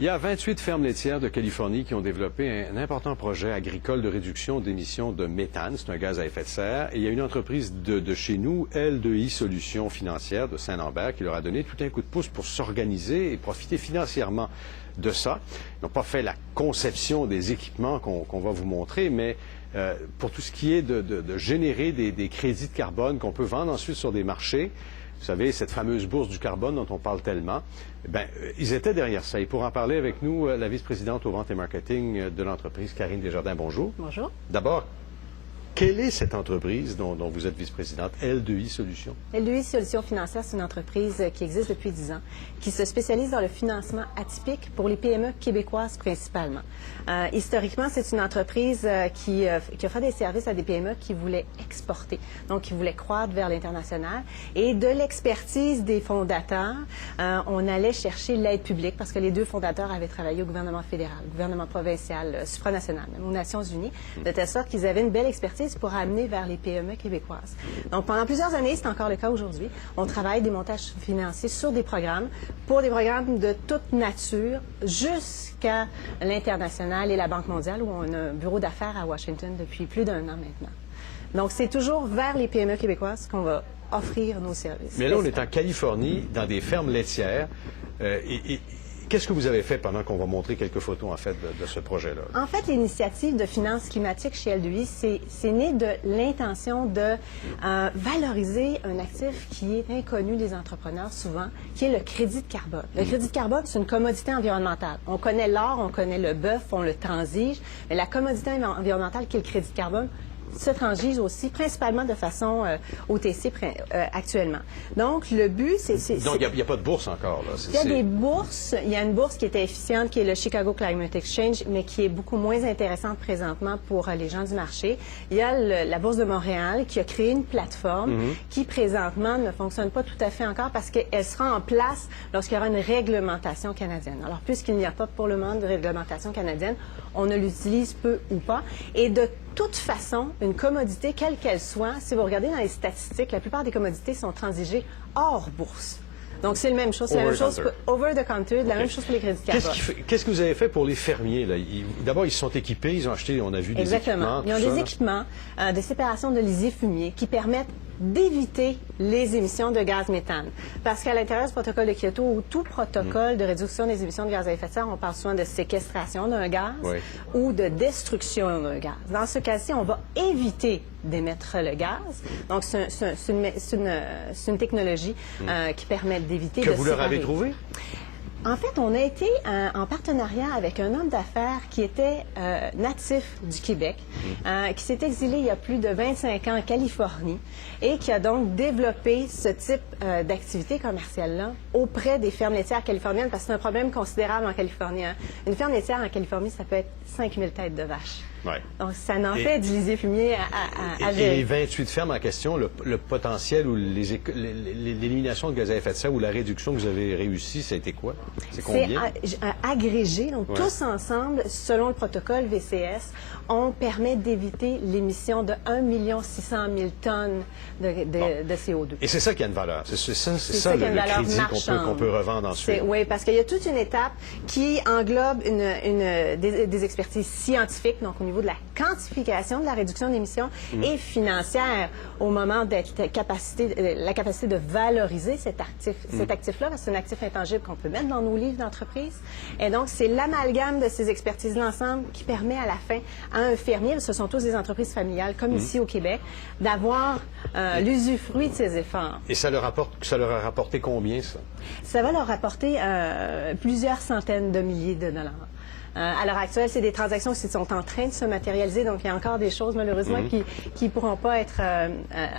Il y a 28 fermes laitières de Californie qui ont développé un important projet agricole de réduction d'émissions de méthane. C'est un gaz à effet de serre. Et il y a une entreprise de chez nous, L2I Solutions Financières de Saint-Lambert, qui leur a donné tout un coup de pouce pour s'organiser et profiter financièrement de ça. Ils n'ont pas fait la conception des équipements qu'on va vous montrer, mais pour tout ce qui est de générer des crédits de carbone qu'on peut vendre ensuite sur des marchés. Vous savez, cette fameuse bourse du carbone dont on parle tellement, ils étaient derrière ça. Et pour en parler avec nous, la vice-présidente aux ventes et marketing de l'entreprise, Karine Desjardins, bonjour. Bonjour. D'abord, quelle est cette entreprise dont vous êtes vice-présidente, L2I Solutions? L2I Solutions Financières, c'est une entreprise qui existe depuis 10 ans, qui se spécialise dans le financement atypique pour les PME québécoises principalement. Historiquement, c'est une entreprise qui offre des services à des PME qui voulaient exporter, donc qui voulaient croître vers l'international. Et de l'expertise des fondateurs, on allait chercher l'aide publique parce que les deux fondateurs avaient travaillé au gouvernement fédéral, au gouvernement provincial, supranational, même aux Nations unies, de telle sorte qu'ils avaient une belle expertise pour amener vers les PME québécoises. Donc, pendant plusieurs années, c'est encore le cas aujourd'hui, on travaille des montages financiers sur des programmes, pour des programmes de toute nature, jusqu'à l'international et la Banque mondiale, où on a un bureau d'affaires à Washington depuis plus d'1 an maintenant. Donc, c'est toujours vers les PME québécoises qu'on va offrir nos services. Mais là, on est en Californie, dans des fermes laitières. Qu'est-ce que vous avez fait pendant qu'on va montrer quelques photos, en fait, de ce projet-là? En fait, l'initiative de finances climatiques chez L2I, c'est né de l'intention de valoriser un actif qui est inconnu des entrepreneurs souvent, qui est le crédit de carbone. Le crédit de carbone, c'est une commodité environnementale. On connaît l'or, on connaît le bœuf, on le transige, mais la commodité environnementale qui est le crédit de carbone, se transige aussi, principalement de façon OTC actuellement. Donc, le but, c'est... Donc, il n'y a pas de bourse encore, là? Il y a des bourses. Il y a une bourse qui était efficiente, qui est le Chicago Climate Exchange, mais qui est beaucoup moins intéressante présentement pour les gens du marché. Il y a la Bourse de Montréal qui a créé une plateforme qui, présentement, ne fonctionne pas tout à fait encore parce qu'elle sera en place lorsqu'il y aura une réglementation canadienne. Alors, puisqu'il n'y a pas pour le moment de réglementation canadienne, on ne l'utilise peu ou pas. Et de toute façon, une commodité, quelle qu'elle soit, si vous regardez dans les statistiques, la plupart des commodités sont transigées hors bourse. Donc, c'est la même chose. C'est la même chose pour over the counter, la même chose pour les crédits de carbone. Qu'est-ce que vous avez fait pour les fermiers, là? D'abord, ils se sont équipés, ils ont acheté, on a vu des équipements. Ils ont des équipements de séparation de lisier fumier qui permettent d'éviter les émissions de gaz méthane. Parce qu'à l'intérieur du protocole de Kyoto, ou tout protocole de réduction des émissions de gaz à effet de serre, on parle souvent de séquestration d'un gaz ou de destruction d'un gaz. Dans ce cas-ci, on va éviter d'émettre le gaz. Donc, c'est une technologie qui permet d'éviter de séparer. Que vous leur avez séparer. trouvé? En fait, on a été en partenariat avec un homme d'affaires qui était natif du Québec, qui s'est exilé il y a plus de 25 ans en Californie et qui a donc développé ce type d'activité commerciale-là auprès des fermes laitières californiennes, parce que c'est un problème considérable en Californie. Une ferme laitière en Californie, ça peut être 5000 têtes de vaches. Ouais. Donc, ça n'en fait du lisier fumier à gérer. Et les 28 fermes en question, le potentiel ou l'élimination de gaz à effet de serre ou la réduction que vous avez réussi, ça a été quoi? C'est combien? C'est agrégé. Donc, tous ensemble, selon le protocole VCS, on permet d'éviter l'émission de 1 600 000 tonnes de CO2. Et c'est ça qui a une valeur. C'est ça le crédit qu'on peut revendre ensuite. Oui, parce qu'il y a toute une étape qui englobe des expertises scientifiques, donc au niveau de la quantification de la réduction d'émissions et financière au moment d'être la capacité de valoriser cet actif-là, parce que c'est un actif intangible qu'on peut mettre dans nos livres d'entreprise. Et donc, c'est l'amalgame de ces expertises-là ensemble qui permet à la fin à un fermier, ce sont tous des entreprises familiales, comme ici au Québec, d'avoir l'usufruit de ces efforts. Et ça leur a rapporté combien, ça? Ça va leur rapporter plusieurs centaines de milliers de dollars. À l'heure actuelle, c'est des transactions qui sont en train de se matérialiser, donc il y a encore des choses, malheureusement, qui ne pourront pas être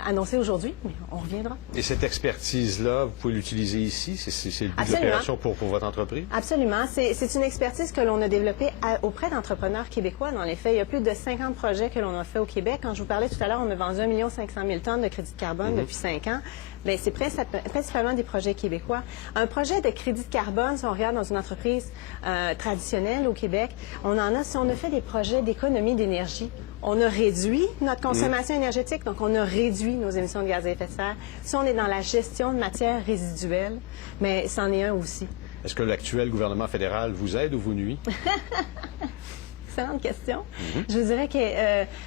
annoncées aujourd'hui, mais on reviendra. Et cette expertise-là, vous pouvez l'utiliser ici? C'est le but de l'opération pour votre entreprise? Absolument. C'est une expertise que l'on a développée auprès d'entrepreneurs québécois. Dans les faits, il y a plus de 50 projets que l'on a fait au Québec. Quand je vous parlais tout à l'heure, on a vendu 1 500 000 tonnes de crédit de carbone depuis 5 ans. Bien, c'est principalement des projets québécois. Un projet de crédit de carbone, si on regarde dans une entreprise traditionnelle au Québec, on a fait des projets d'économie d'énergie. On a réduit notre consommation énergétique, donc on a réduit nos émissions de gaz à effet de serre. Si on est dans la gestion de matières résiduelles, mais c'en est un aussi. Est-ce que l'actuel gouvernement fédéral vous aide ou vous nuit? Excellente question. Je vous dirais que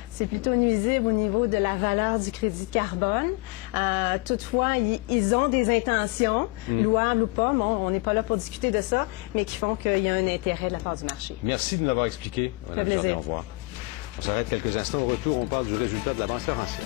c'est plutôt nuisible au niveau de la valeur du crédit carbone. Toutefois, ils ont des intentions, louables ou pas, bon, on n'est pas là pour discuter de ça, mais qui font qu'il y a un intérêt de la part du marché. Merci de nous l'avoir expliqué. Ça fait plaisir. Au revoir. On s'arrête quelques instants. Au retour, on parle du résultat de la Banque Laurentienne.